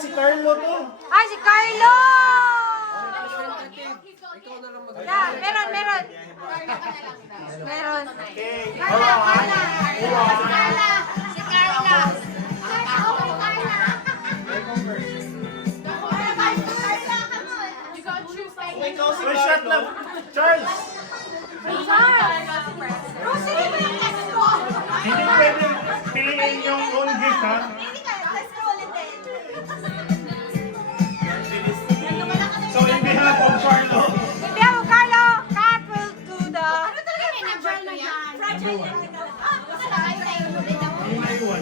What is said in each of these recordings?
si Carlo to. Ay, si Carlo! Ikaw na lang Yeah, meron. Meron. Okay. Carla. Si Carla. You gotta choose One shot lang. Charles. Rosie, yung test ko. Hindi pwede piliin yung own gift, ha? Hindi ka, test ko ulit din. So, in behalf of Carlo, In behalf of Carlo, Kat will do the... Ano talaga yung fragile na yan? Fragile yan. Wala, ay, yung naiwan.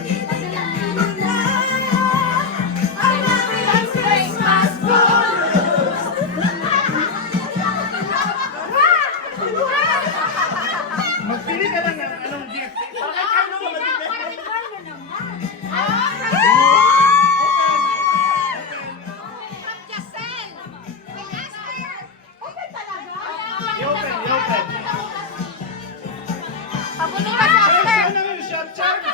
Magpili ka lang ng anong gift. Para kay Carlo naman. I-open. Pabuti ka sa Charles, after. ano yung shot, Charles?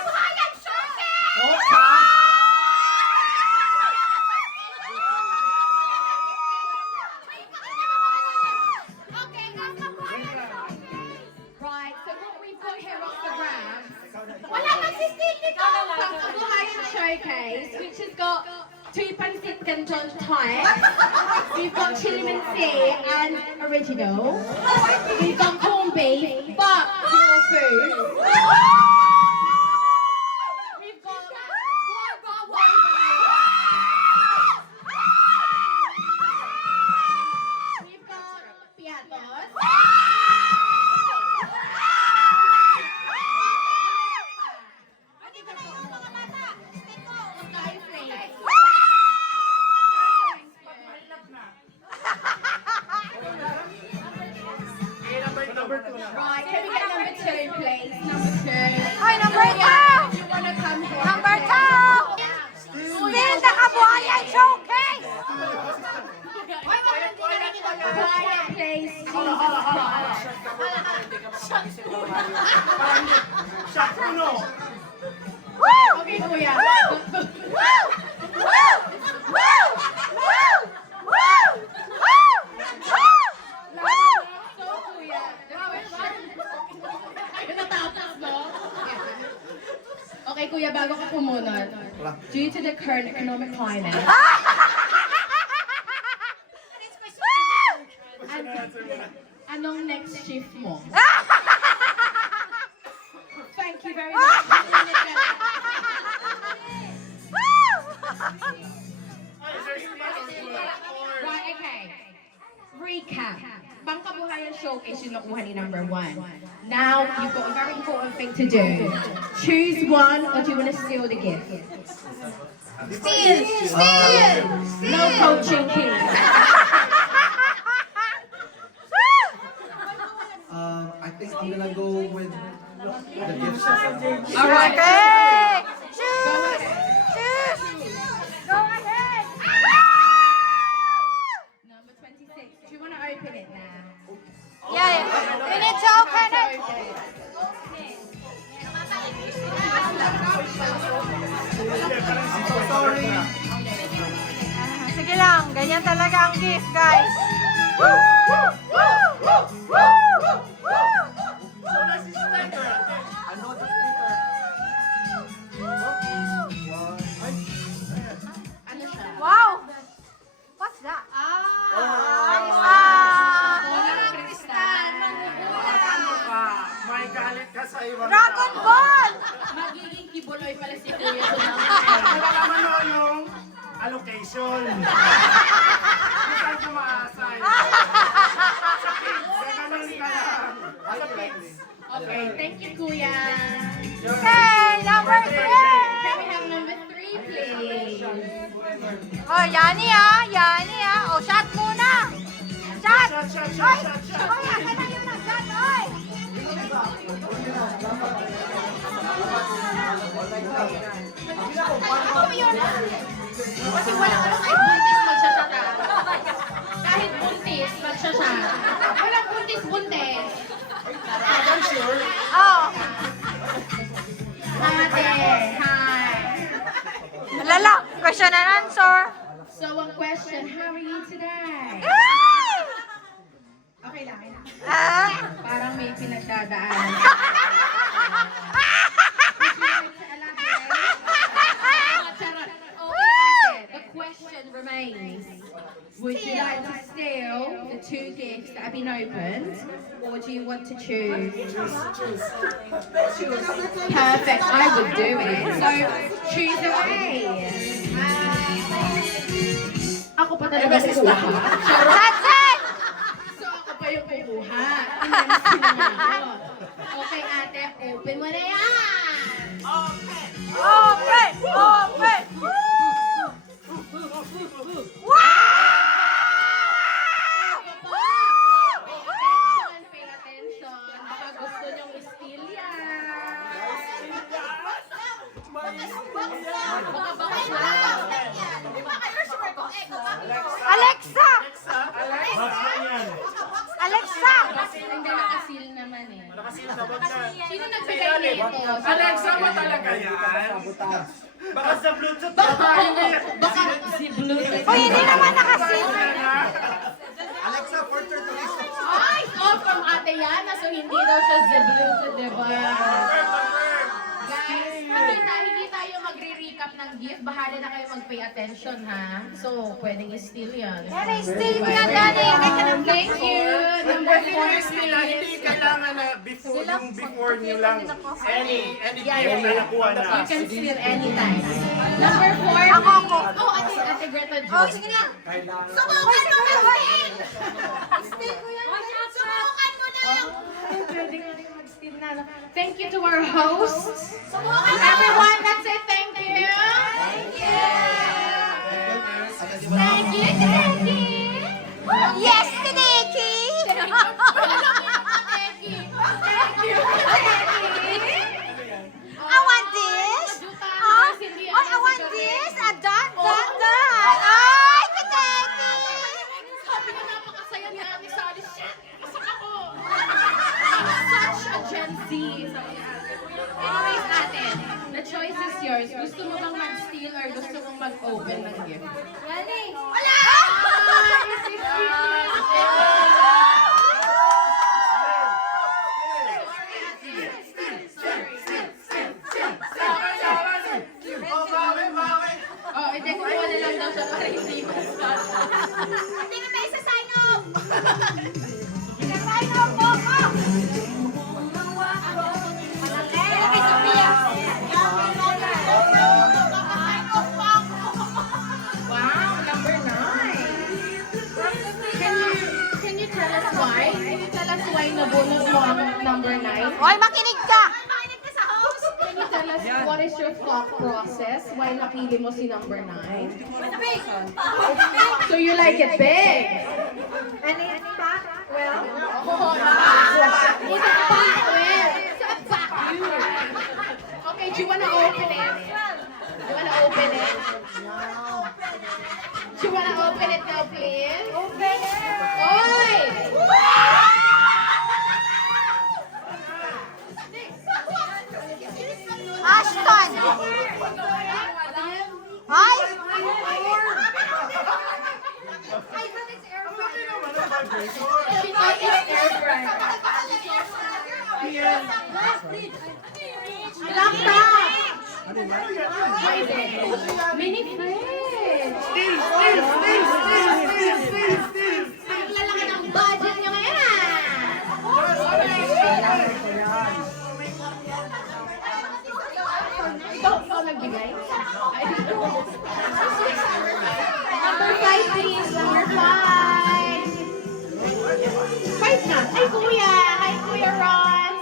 Right, so what we've got here off the ground, Wala magsistil nito. Kabuhayan Showcase, which has got two pancit canton Thai. We've got chili mansi and original. We've got corned beef, but real food. We've got we've got piatos. Number 2 na. Right, can we get number two, please? Number two. Ay, number two. Do you want to come here? Number 2. Still the Kabuhayan Showcase. Quiet, please. Jesus Christ. Shot uno. Woo! Okay, kuya. Woo! Woo! Woo! Woo! Woo! Woo! Woo! Woo! So, kuya. Natapos, no? Okay, kuya, bago ka pumunod. Due to the current economic climate, anong next shift mo? Thank you very much. Right, okay. Recap. Pangkabuhayan Showcase yung nakuha ni number 1. Now, you've got a very important thing to do. Choose one, or do you want to steal the gift? Steal! No coaching, please. I think I'm gonna go with the gift set. All right. Okay! Choose! Choose! Go ahead! Number 26. Do you want to open it now? Yeah, we need to open it. I'm so sorry. Sige lang, ganyan talaga ang gift, guys. Woo! Woo! Woo! Woo! Woo! Woo! I'm not the speaker. Ano siya? Wow! What's that? May galit ka sa ibang Dragon Ball! Magiging kibuloy pala si Kuya. Nalalaman mo yung allocation. Saan ka maasay? Sa kids, ganun ka lang. Sa kids. Okay, thank you, Kuya. Okay, number 3! Can we have number 3, please? Oh, Yani ah! Yani ah! Oh, shot muna! Shot! Shot. Oy! Oy, asan na yun ang shot? Oy! Ano yun? Kasi walang ano kahit buntis magsashot ah. Kahit buntis magsashot. Walang buntis. Oh! Ate, hi. Alala, question and answer. or do you want to choose? Perfect, I would do it. So, choose away. Ako pa talaga kukuha. That's it! So, ako pa yung kukuha. Inansin naman ako. Okay, ate, open mo na yan! Open! Open! Wow! Pay attention. Baka gusto niyong i-steal yan. Baka bakla. Alexa! Alexa! Hindi nakasil naman eh. Sino nagbigay nito? Alexa mo talaga yan? Baka sa Bluetooth. Baka si Bluetooth. Uy, hindi naman nakasin. Alexa, for 30 minutes. Ay! Oh, from Ate Yana. So, hindi daw siya si Bluetooth, diba? Guys, hindi tayo magre-recap ng gift. Bahala na kayo mag-pay attention, ha? So, pwedeng i-steal yan. Yan, steal ko yan, Daddy. Thank you. Number 4, Hindi kailangan na before nyo lang. Any gift na nakuha na. You can steal anytime. Number 4. Ako. Oh, Ate Greta Jo. Oh, sige na. Subukan mo na, Wayne! Steal ko yan. Subukan mo na. Pwede ka rin mag-steal na. Thank you to our hosts. Subukan mo. Everyone, let's say thank you. Thank you. Thank you, Thank Yes, Tineki! I want this. I want this. That. Ay, Tineki! Sabi nga napakasaya ni Ate Sally. Shit! Masak ako! Such a Gen Z. Anyways, ate, the choice is yours. Gusto mo bang mag-steal or gusto mong mag-open ng gift? Wala! Oh, hindi ko na lang daw siya para hindi ma-start. Hindi ka tayo sa sign off! Sign off po ako! Kay Sophia! Wow, number 9. Can you tell us why? Can you tell us why nabunot mo ang number 9? Hoy, makinig ka! Makinig ka sa host! Can you tell us what is your thought process? Why napili mo si number 9? So you like it big? And it's back? Well, Is it back? Well, it's a back you. Okay, do you wanna open it? Do you wanna open it? Do you wanna open it now, please? open it! Oy! Ashton! Ay! She thought it's air fryer. Laptop! What is it? Mini fridge! Ang lalaki ng budget nyo ngayon! Ikaw nagbigay? Number 5, please. Number 5. 5 na. Ay, kuya. Hi, Kuya Ron.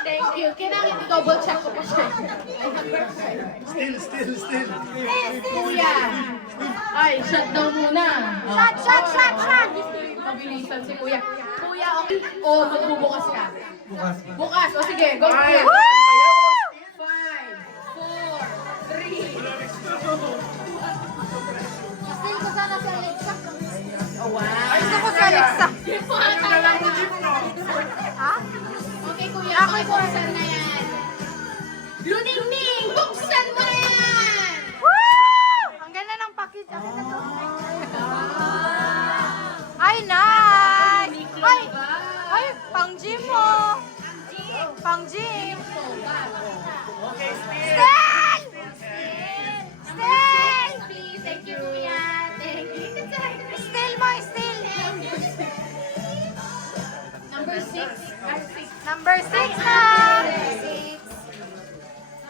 Thank you. Kailangan double check ko pa siya. Still. Kuya. Ay, shut down muna. Shot! Mabilisan si Kuya. Kuya, okay. O, magbubukas ka. Bukas. Bukas. O, sige. Go, Kuya. Woo! 5, 4, 3. Steal ko sana si Alexa. Oh, wow. Gusto ko si Alexa. Ha? Okay, Kuya. Ako buksan na yan. Luningning! Buksan mo na yan! Woo! Ang ganda ng package. Akin na to. Ay, nice! Ay, pang gym mo. Pang gym. Okay, still. Steal! Steal! Please, thank you, Kuya. Thank you. Steal mo, steal. Number 6, Number 6 na!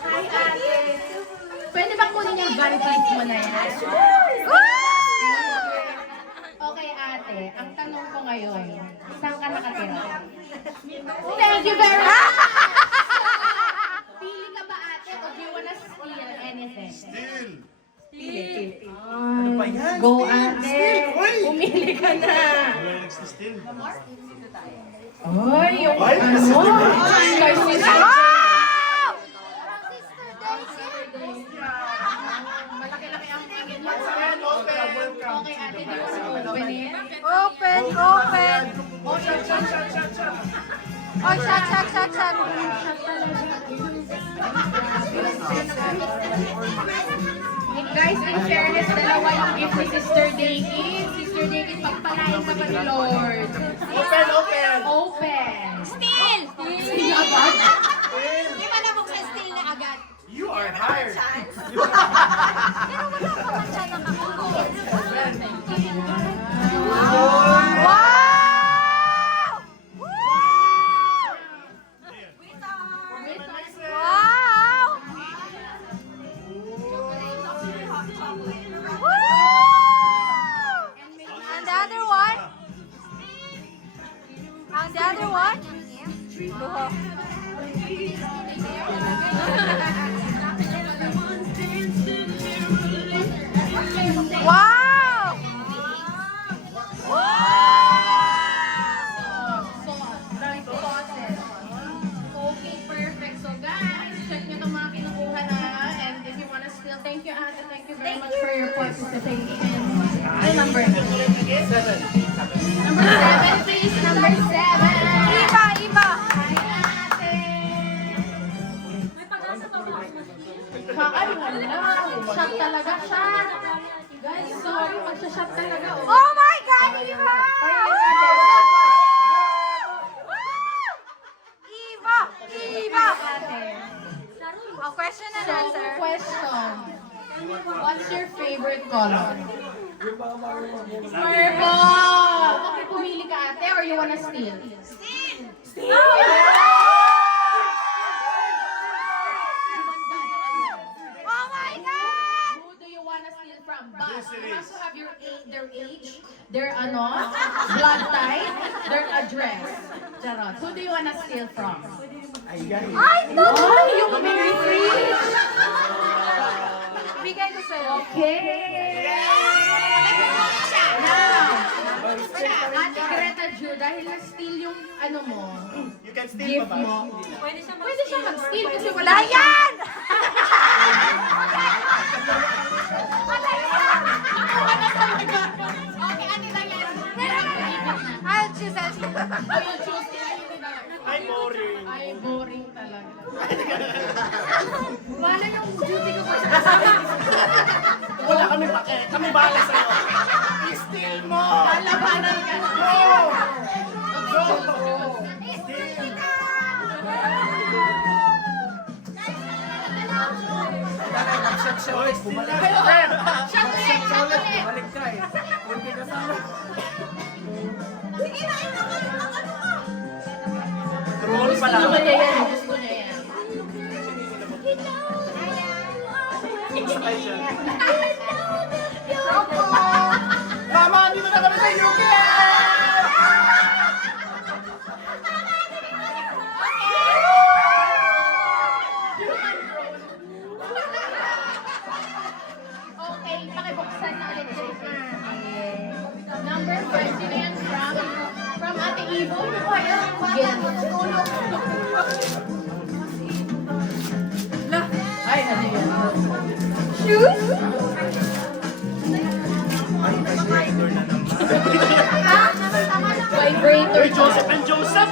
Hi, ate. Pwede bang kunin yung gun case mo na yan? Woo! Okay, ate. Ang tanong ko ngayon, saan ka nakatira? Thank you very much! Pili ka ba, ate, o do you wanna steal anything? Pili. Ano pa yan? Go, Steal, ate. steal. Uy! Pumili ka na. Next to steal. Ay, yung Ay, ano? sister Sister Wow! Malaki-laki ang tingin mo. Welcome, welcome. Okay, ate, do you wanna open it? Open, open! Oh, shot, shot, shot, shot, shot. Oh, shot, shot, shot, shot! Guys, in fairness, dalawa yung gift ni Sister David. Sister David, pagpalain ka pa ni Lord. Open, open. Open. Steal! Steal agad? Di ba nabuksan steal na agad? You are hired. Pero wala pa man siya nakakuha. Wow! Wow! Woo! And the other one? And the other one? Luho. Wow! Okay, perfect. So guys, check nyo itong mga kinukuha na. And if you wanna steal, thank you, Ate. Thank you very much for your participation. Ano number? Number 7, please. Number 7. Iba, iba. Hi, Ate. Ay, wala. Shot talaga siya. Guys, sorry. Magsha-shot talaga. Oh my God, Iba! Iba! Iba! Oh, question and So, answer. question. What's your favorite color? Purple! Okay, pumili ka, ate, or you wanna steal? Steal! Oh my God! Who do you wanna steal from? But you have to have their age, their blood type, their address. Charot. Who do you wanna steal from? I know! Oh, yung very free! Ibigay ko sa'yo. Okay! Now, Ate Greta Ju, dahil na-steal yung ano mo, You can steal gift pa ba? mo, pwede siya mag-steal kasi wala Wala yan! Nakuha na talaga. Okay, Ate Dayan. I'll choose, I'll choose. Oh, you choose nila yung Ay, boring. Ay, boring talaga. Wala yung duty ko pa sa Wala kami pake. Kami bahala sa'yo. I-steal mo! Labanan ka. Go! Shot siya ulit. Bumalik. Shot ulit, shot ulit. Balik ka eh. Kunti ka sana. Sige na, ito ka yung ano ka. Troll pa lang. Gusto niya yan, gusto niya yan. Sakay siya. Mama, dito na kami sa UK! Okay, pakibuksan na ulit yung number 5. Sino yan from? From Ate Ivo? Yes. Ay, ano yan? Shoes? Vibrator. Uy, Joseph and Joseph!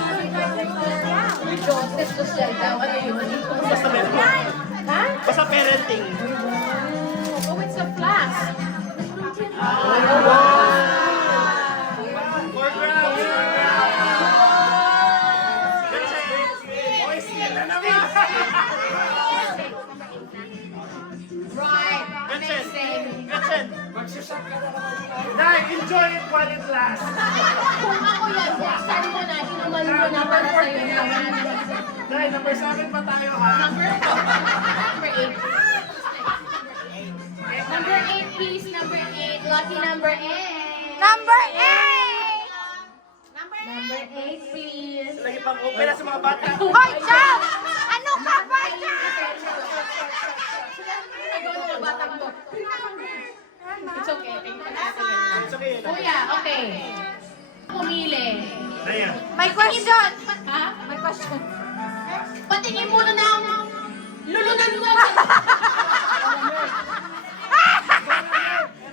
Joseph social daw. Ano yun? Basta parenting. Ha? Basta parenting. Oh, it's a flask. More grabs! Oy, steal na naman! Right. Gretchen! Amazing. Gretchen! Magsashot ka na naman. Nay, in Enjoy it while it lasts. Kung ako yan, buksan mo na, inuman mo na para sa'yo na. Dahil number 7 pa tayo ha. Number 8. Number 8, please. Number 8. Lucky number 8. Number 8! Number 8, please. Lagi pang open na sa mga bata. Hoy, Cham! Ano ka ba, Cham? Ikaw na mga batang to. It's okay. Thank you. It's okay. Kuya, okay. Pumili. Ayan. May question! Ha? May question. Patingin muna ng lulunan mo.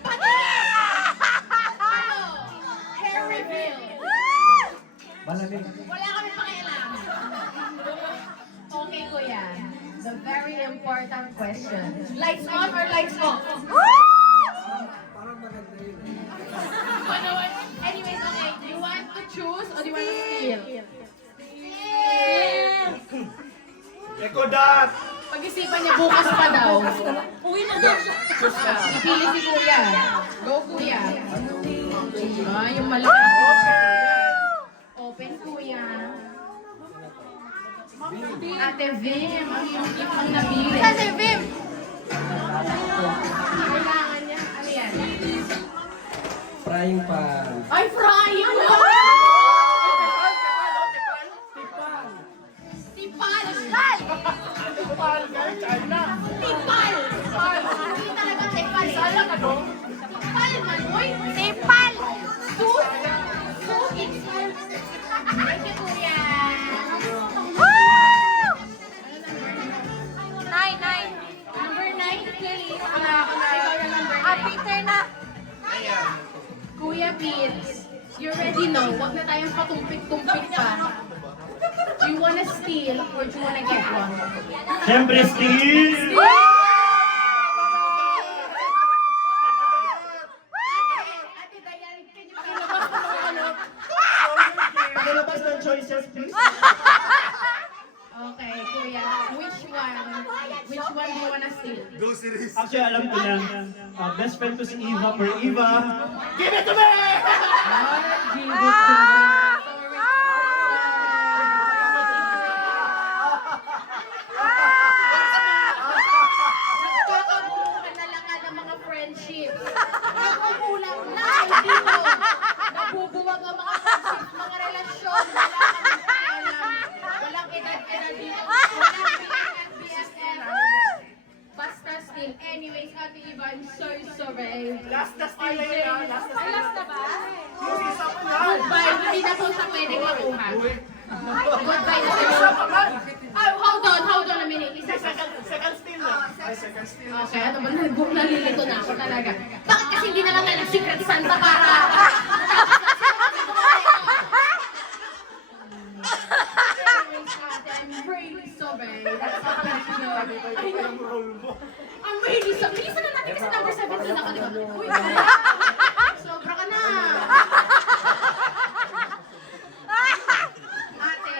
Ano? Hair reveal. Malamig. Wala kami pakialam. Okay, kuya. The very important question. Lights on or lights off? Parang maganda yun. Anyways, okay. Do you want to choose or do you want to steal? Eko dat. Pag-isipan niya bukas pa daw. Uwi na daw siya. Ipili si kuya. Go, kuya. Ah, yung malaki. Open, kuya. Ate Vim, ang iyong gift ang nabili. Kasi, Vim! Kailangan niya. Ano yan? Frying pan. Ay, frying! Tipal! Kupal guys, China. Tipal! Hindi talaga tipal. Sala ka doon? Tipal man, oy! Sipal! Soup! Soup! Thank you, kuya. Woo! Nine, nine. Number 9, please. Ikaw na number 9. Ah, Peter na. Kuya Beats, you already know, wag na tayong patumpik-tumpik pa. Do you wanna steal or do you wanna get one? Siyempre, Steve. Ate Dayan, can you ilabas mo ng ano? Palabas ng choices, please. Okay, kuya, which one? Which one do you wanna steal? Actually, alam ko yan. Best friend ko si Eva. For Eva, Give it to me! Give it to me. Nagkakabukan na lang nga ng mga friendship. Nagkukulang na dito. Nabubuwag ang mga friendship, mga relasyon. Wala kang pakialam. Walang edad-edad dito. Walang BFF. Basta still. Anyways, Ate Eva, I'm so sorry. Last na steal na yun ha. Last na steal. na ba? Yung isa pa na. Goodbye. Hindi na po siya pwedeng makuha. Goodbye na Isa siya. pa man. Oh, hold on a minute. Isa sa Second steal na. Ay, second steal. Okay, ano ba? Nalilito na ako talaga. Bakit kasi hindi na lang tayo Secret Santa para... Anyways, ate, I'm really sorry. That's not like you know. I know. I'm really sorry. Bilisan na natin kasi number 17 ako, di ba? Uy, sobra ka na. Ate,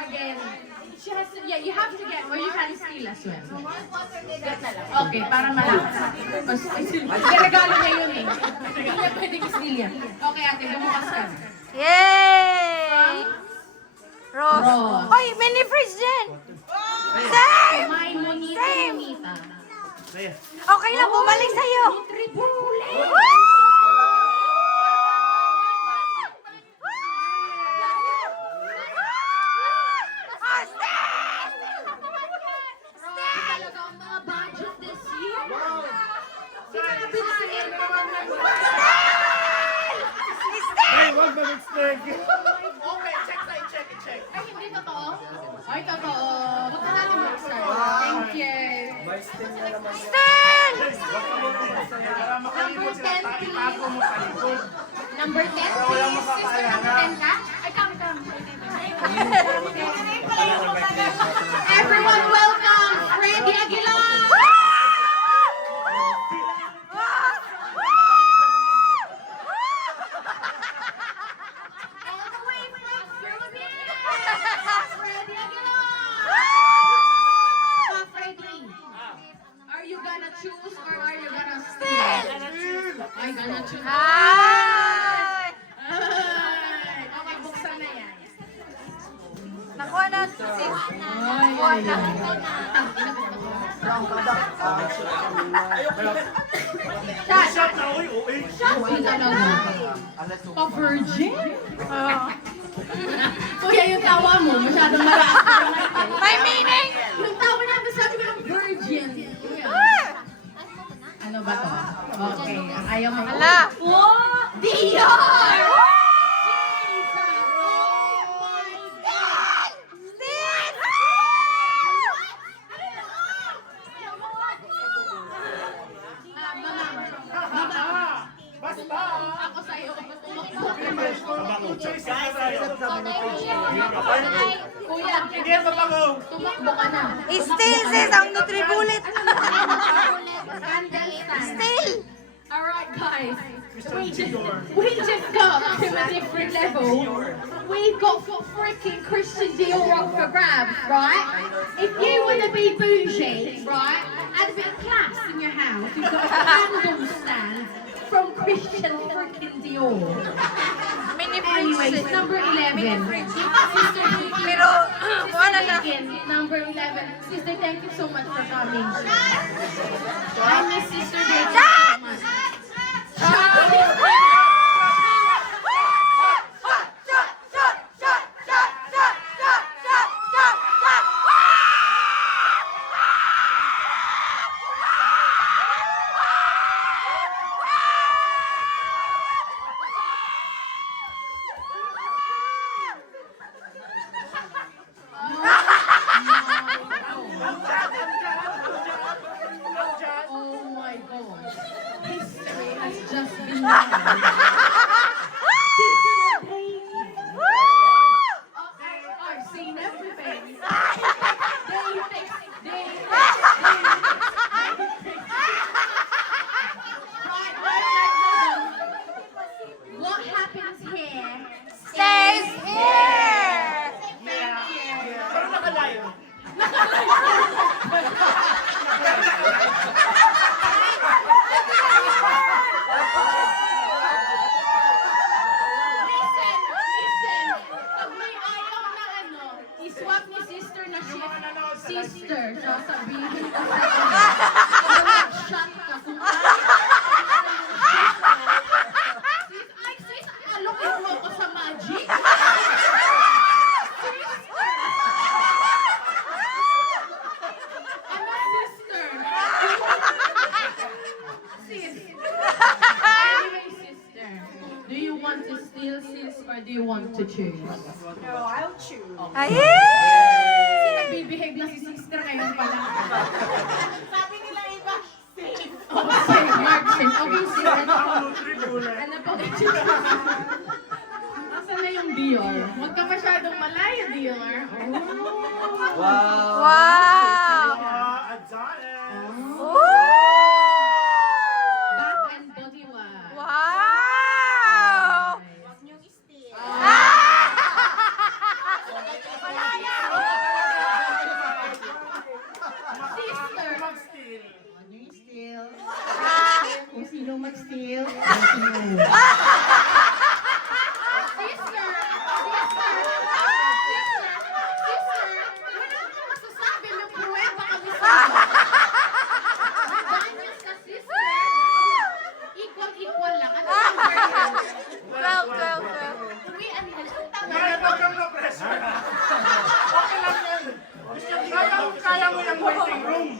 again, she has to, yeah, you have to get, or you can steal as well. Get na lang. Okay, para malakas. Kasi regalo niya yun eh. Hindi niya pwedeng steal yan. Okay, ate, bumukas ka. Yay! Rose. Rose. Hoy, mini fridge din! Same! May monita, Same. monita. Okay lang, bumalik sa'yo! Tribule! Talaga ang mga budget this year. Sinabi na rin naman na Ay, wag ba mag-snag? Okay, check tayo, check. Ay, hindi totoo? Ay, totoo. Huwag na natin buksan. Thank you. Stan! Para makalimot sila, itago mo sa likod. Number 10, please. Sister, number 10 ka? Ay, come. Everyone, welcome, Freddy Aguilar! All the way from Philippines, Freddy Aguilar! Freddy, are you gonna choose or are you gonna steal? I'm gonna choose. Ah! sis. Shot na, uy, uy. Uy, talaga. Pa-virgin? Oh. Kuya, yung tawa mo, masyadong malakas. May meaning! Yung tawa niya, sabi ko ng virgin. Kuya, Ah! ano ba to? Okay, ang ayaw mo. Hala! Dior! Basta! Ako sa'yo. Mabango. Choice na tayo. Kuya, Hindi yan mabango. tumakbo ka na. Still, sis, ang Nutribullet. Understand. Still! Alright guys, Mr. we Dior. just got to a different level. We've got freaking Christian Dior up for grabs, right? If you want to be bougie, right, add a bit of class in your house, you've got a candle stand from Christian freaking Dior. Mini Anyways, fridge. number 11. Sister Vicky. Pero, wala na. Number 11. Sister, thank you so much for coming. I miss Sister Vicky so much. Oh my God. History has just been made. I've seen everything. What happens here Stays here! Pero nakalayo. Listen. Pag may ayaw na ano, iswap ni sister na shift. Sister, sasabihin ko sa kanya. Shut ka kung ay, sis, alokin mo ako sa magic. Ano, sister? Sis. Anyway, sister, do you want to steal, sis, or do you want to choose? Ay! Nagbibehave na si sister ngayon pala. Sabi nila iba, safe. Oh, safe, Mark, safe. Obviously, ano po? Nasaan na yung Dior? Huwag ka masyadong malayo, Dior. Wow! Wow! Adzanes. Woo! Bath and Body Wash. Wow! Sister, Mag-steal. kung sino mag-steal, Sister, wala akong masasabi. May pruweba kami sa'yo. Daniel ka, sister. Equal lang. Ano yung version? 12. Uwian mo lang. Kaya huwag kang na-pressure. Okay lang yan. Kaya mo yung waiting room.